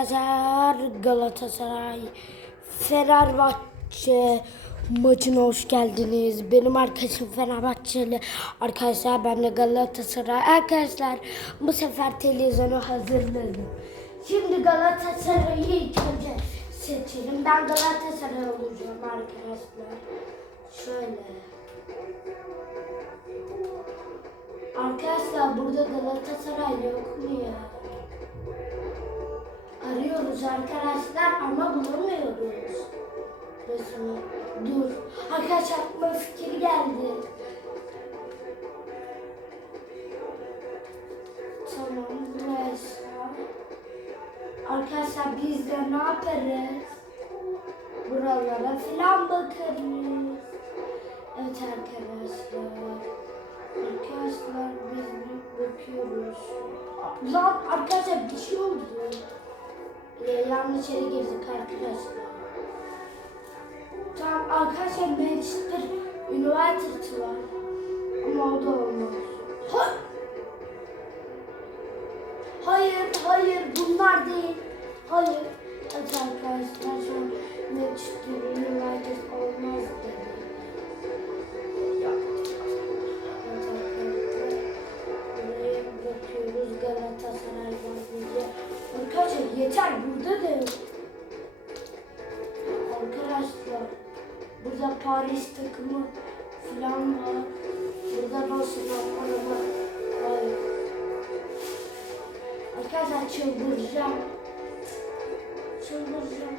Arkadaşlar Galatasaray Fenerbahçe maçına hoş geldiniz. Benim arkadaşım Fenerbahçeli. Arkadaşlar ben de Galatasaray. Arkadaşlar bu sefer televizyonu hazırladım. Şimdi Galatasaray'ı ilk önce seçelim. Ben Galatasaray olacağım arkadaşlar. Şöyle. Arkadaşlar burada Galatasaray yok mu ya? Arıyoruz arkadaşlar ama bulamıyoruz. Resmi. Dur. Arkadaşlar aklıma fikir geldi. Tamam burası. Arkadaşlar biz de ne yaparız? Buralara filan bakarız. Evet arkadaşlar. Arkadaşlar biz bakıyoruz. Lan arkadaşlar bir şey oldu. Yanlış yere girdik arkadaşlar. Tamam arkadaşlar Manchester United var. Ama o da olmaz. Ha! Hayır, hayır bunlar değil. Hayır. Evet arkadaşlar şu an Manchester United olmaz dedi. Yeter burada da. Arkadaşlar burada Paris takımı falan var. Burada Barcelona var. Arkadaşlar çıldıracağım. Çıldıracağım.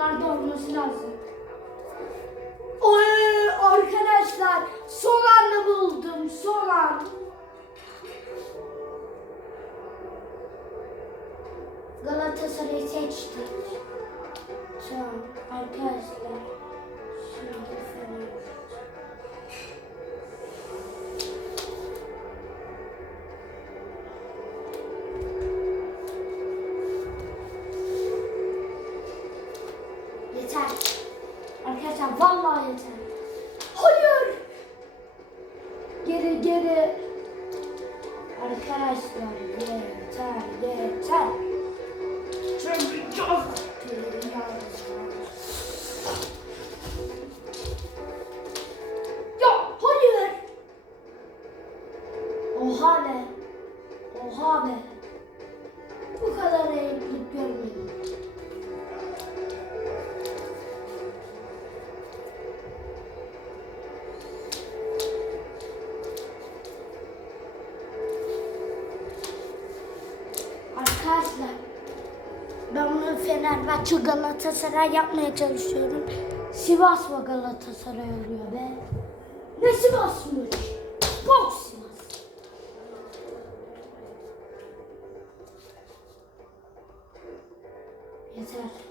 Buralarda olması lazım. Oy arkadaşlar son anda buldum son an. Galatasaray'ı seçtik. Tamam arkadaşlar. Fenerbahçe Galatasaray yapmaya çalışıyorum. Sivas mı Galatasaray oluyor be? Ne Sivas'mış? Bok Sivas. Yeter.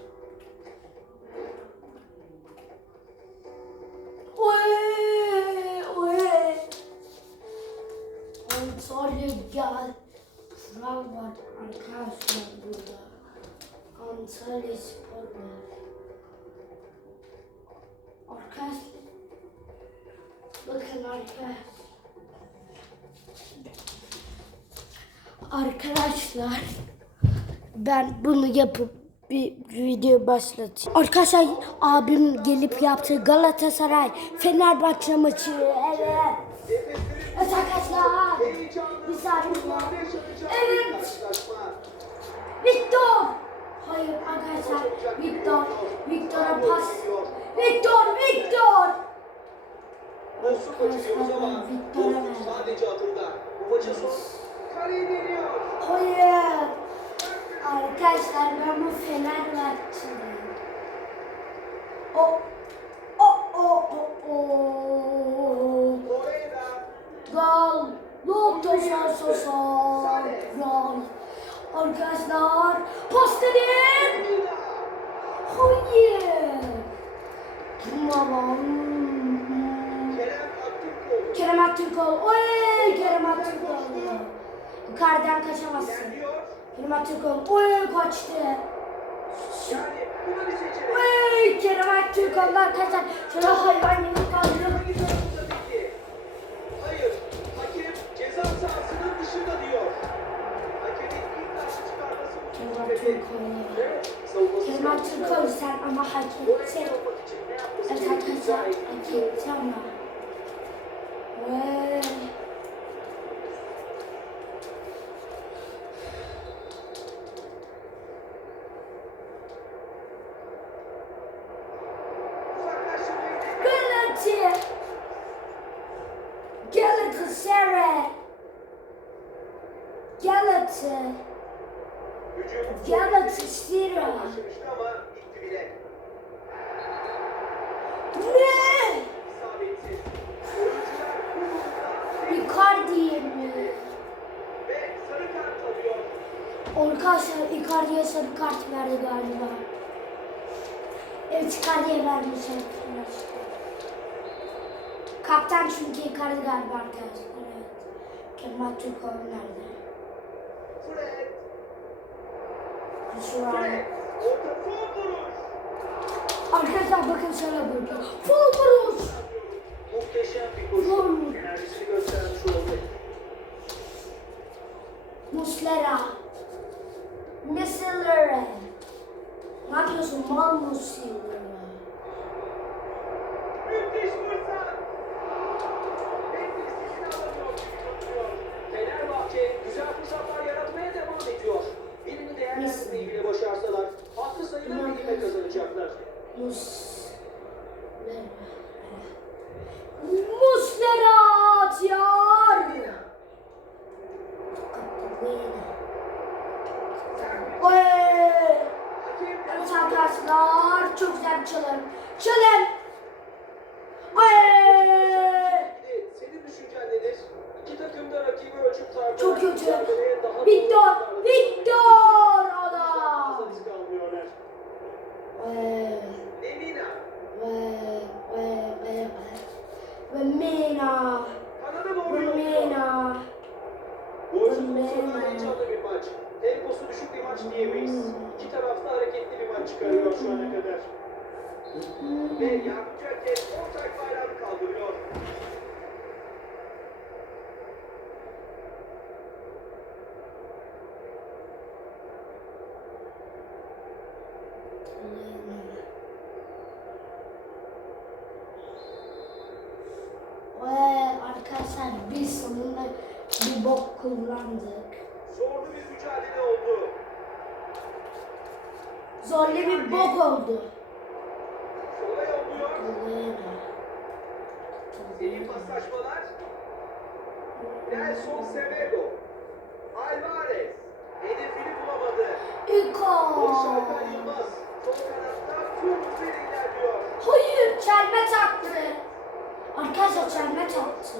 Arkadaşlar. Ben bunu yapıp bir video başlatayım. Arkadaşlar abim gelip yaptı Galatasaray Fenerbahçe maçı. Evet. Evet arkadaşlar. Bir saniye. Evet. Victor. Hayır arkadaşlar. Victor. Victor'a pas. Victor. Victor. Boşluk açılıyor ama dostluk sadece adında. Bu maçın son kaleyi deniyor. Hayır. Arkadaşlar ben bu Fenerbahçeliyim. O o o o o. Gol. Lopez Sosa. Gol. Arkadaşlar pas dedim. Hayır. Babam. Kerem Aktürkoğlu. Aktürkoğlu. Oy Kerem Aktürkoğlu. Yukarıdan kaçamazsın. Kerem Aktürkoğlu. Oy kaçtı. Oy Kerem Aktürkoğlu'dan kaçar. Şöyle hayvan gibi peki? Hayır. Hakem ceza sahasının dışında diyor. Kerem. Aktürkoğlu. Aktürkoğlu sen ama hak Gol ettin. yapmak için ne yapması Evet gerektiğini arkadaşlar gayet iyi hak biliyor. etti ama. Ve deniyor. Galatasaray. Galatasaray. Ne? Arkadaşlar Icardi'ye sarı kart verdi galiba. Evet Icardi'ye vermiş arkadaşlar. Kaptan çünkü Icardi galiba arkadaşlar. Evet. Kemal Türkoğlu nerede? Şu an. Arkadaşlar bakın şöyle vuruyor. Full vuruş. Muhteşem bir koşu. Enerjisini göstermiş oldu. Muslera. Muslera. Ne yapıyorsun mal Muslera? Müthiş fırsat. Fenerbahçe güzel fırsatlar yaratmaya devam ediyor. Birini değerlendirmeyi bile başarsalar haklı sayılar bilime kazanacaklar. Muslera. Muslera atıyor. Oy! Evet arkadaşlar çok güzel bir. Çalım. Oy! Senin düşüncen nedir? İki takım da rakibi ölçüp tartarak Çok kötü. mücadeleye daha Victor, doğru Victor fazla adam. risk almıyorlar. Ve Lemina ve ve ve ve Mina. kanada doğru Ve yolluyor. Mina. Golsüz olsa Lemina. da heyecanlı bir maç. Temposu düşük bir maç diyemeyiz. İki tarafta hareketli bir maç çıkarıyor şu ana kadar. Ve yardımcı hakem ortak bayrağını kaldırıyor. Ve arkadaşlar biz sonunda bok kullandık. Zorlu bir mücadele oldu. Zorlu bir bok oldu. Sola yolluyor. Seri paslaşmalar. Nelson Semedo. Alvarez. Hedefini bulamadı. İko. Yılmaz. Sol kanatta tüm hızıyla ilerliyor. Hayır çelme taktı. Arkadaşlar çelme taktı.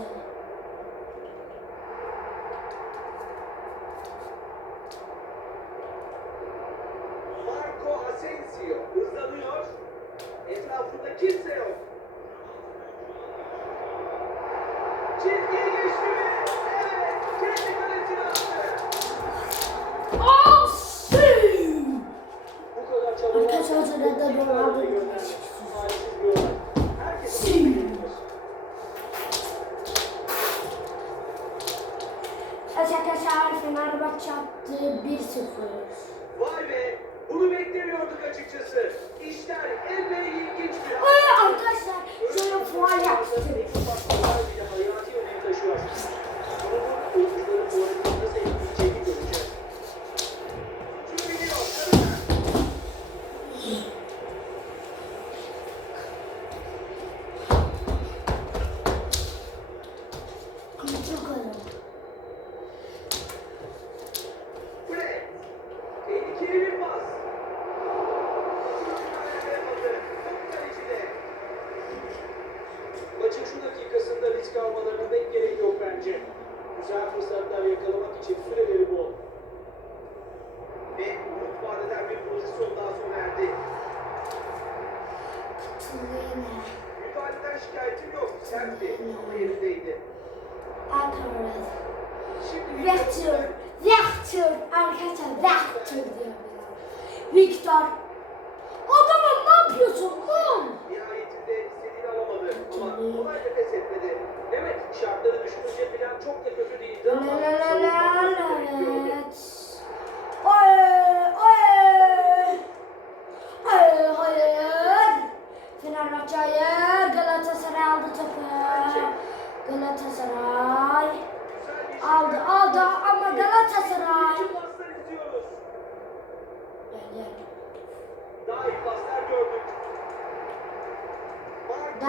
Şartları düşününce plan çok da kötü değildi ama. Oy oy. Hayır hayır. Fenerbahçe hayır. Galatasaray aldı topu. Galatasaray. Aldı aldı ama Galatasaray. Gel gel. Daha iyi paslar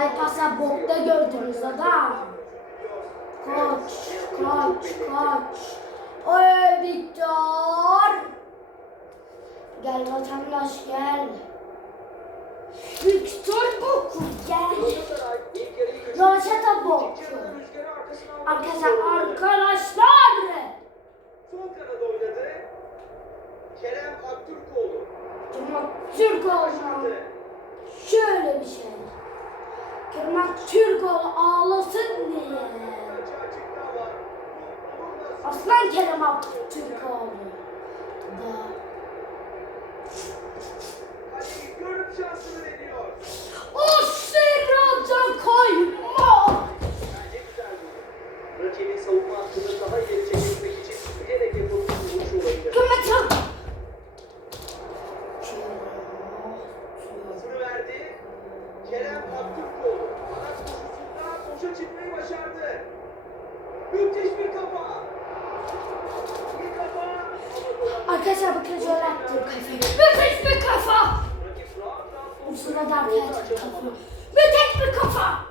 iyi paslar bokta gördünüz adam. Koç, koç, koç. Oy Victor. Gel vatandaş gel. Victor Boku gel. Roşata Boku. Arkadaşlar arkadaşlar. Sol kanada oynadı. Kerem Aktürkoğlu. Kemal Türkoğlu. Başladı. Şöyle bir şey. Kemal Türkoğlu ağlasın diye. Da Aslan Kerem. Da. Görüp şansını deniyor. O güzel bir Rakibin savunma hattını daha ileri çekebilmek için bilerek yapılmış bir olabilir. Kıvıtım. Pasını verdi. Kerem Aktürkoğlu. Kanat çıkmayı başardı. Müthiş bir kafa. Bir kafa. Arkadaşlar bakın şöyle attım kafayı. Müthiş bir kafa. Bu sırada arkadaşlar kafa. Müthiş bir kafa.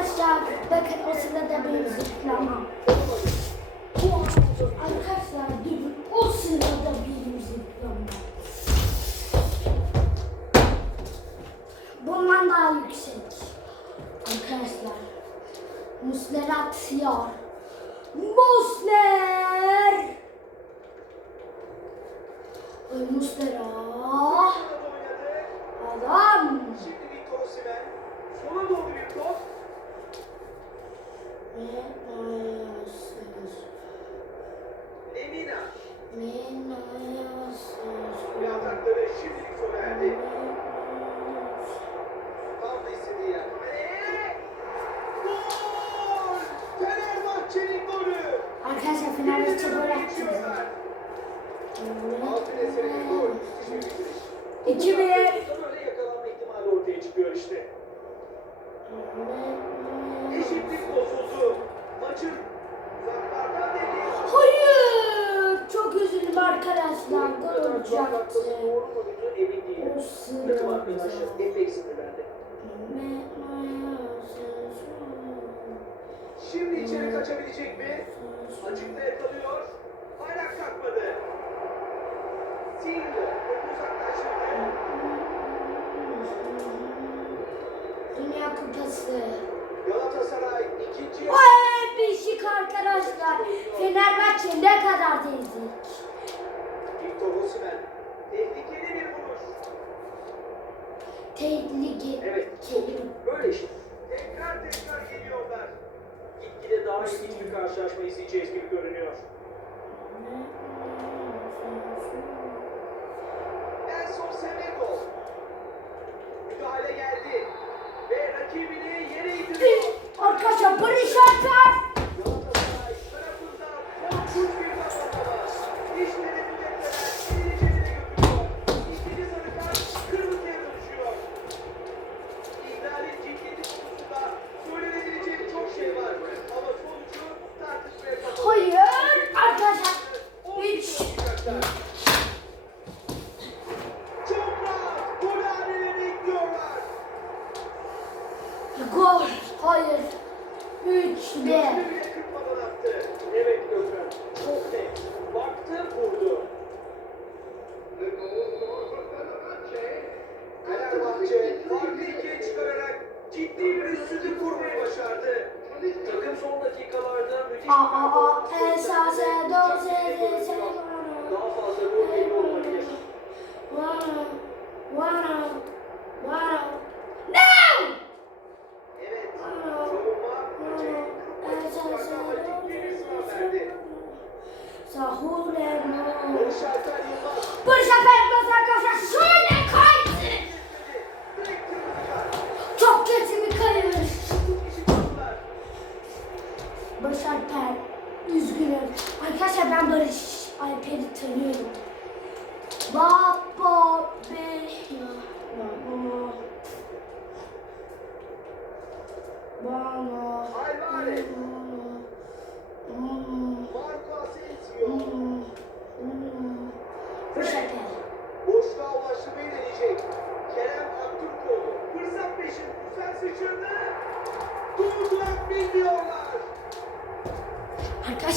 Arkadaşlar bakın o sırada benim zıplamam. Arkadaşlar durun o sırada benim zıplamam. Bundan daha yüksek. Arkadaşlar Musler atıyor. Musler! Musler. Adam! Şimdi Victor Osimhen. Sola doğru bir top. Ne ayasız? Lemina. Dünya Kupası. Galatasaray ikinci... Oy beşik arkadaşlar. Fenerbahçe ne kadar dedik. Victor Osimhen. Tehlikeli bir vuruş. Tehlikeli. Evet. Böyle işte. Tekrar tekrar geliyorlar. Gitgide daha iyi bir karşılaşma izleyeceğiz gibi görünüyor. Put a British accent.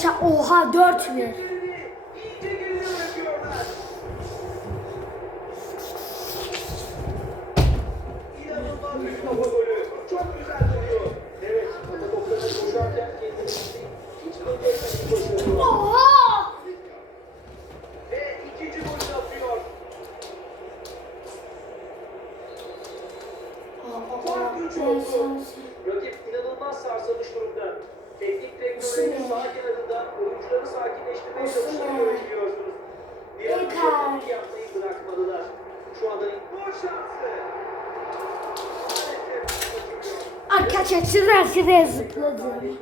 arkadaşlar oha 4-1. Arkadaşlar şuradan şuraya zıpladım.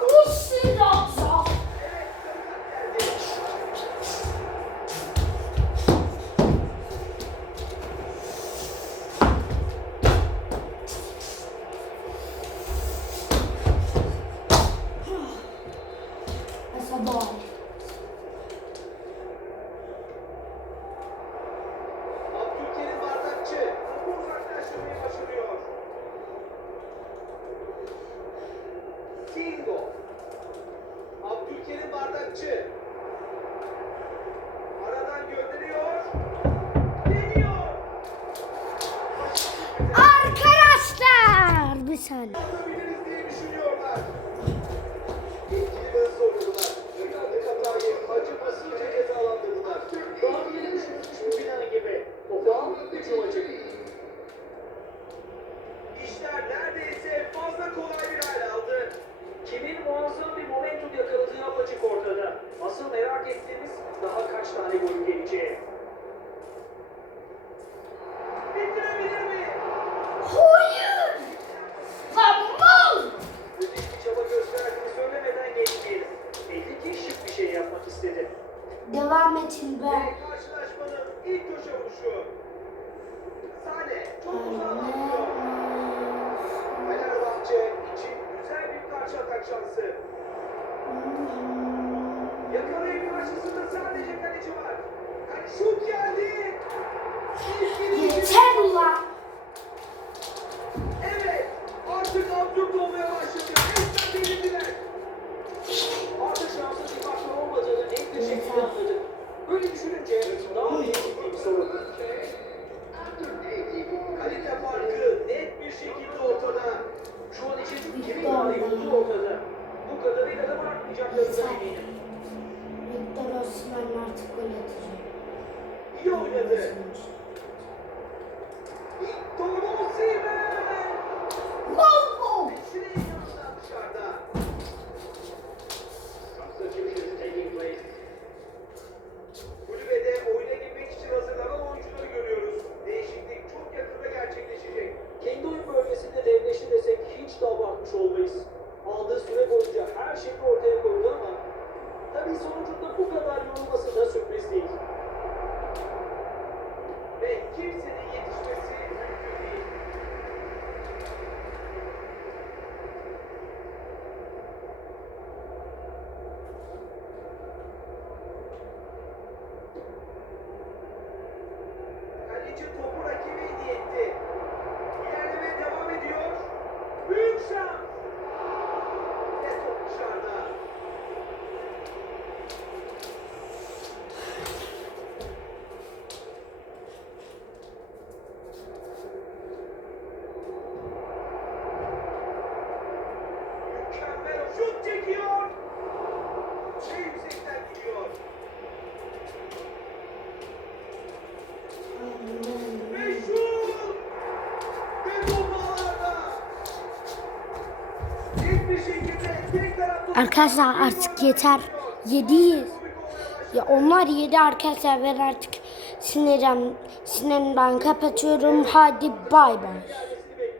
Nossa! Arkadaşlar artık yeter. Yediyiz. Ya onlar yedi arkadaşlar ben artık sinirim, sinirim ben kapatıyorum. Hadi bay bay.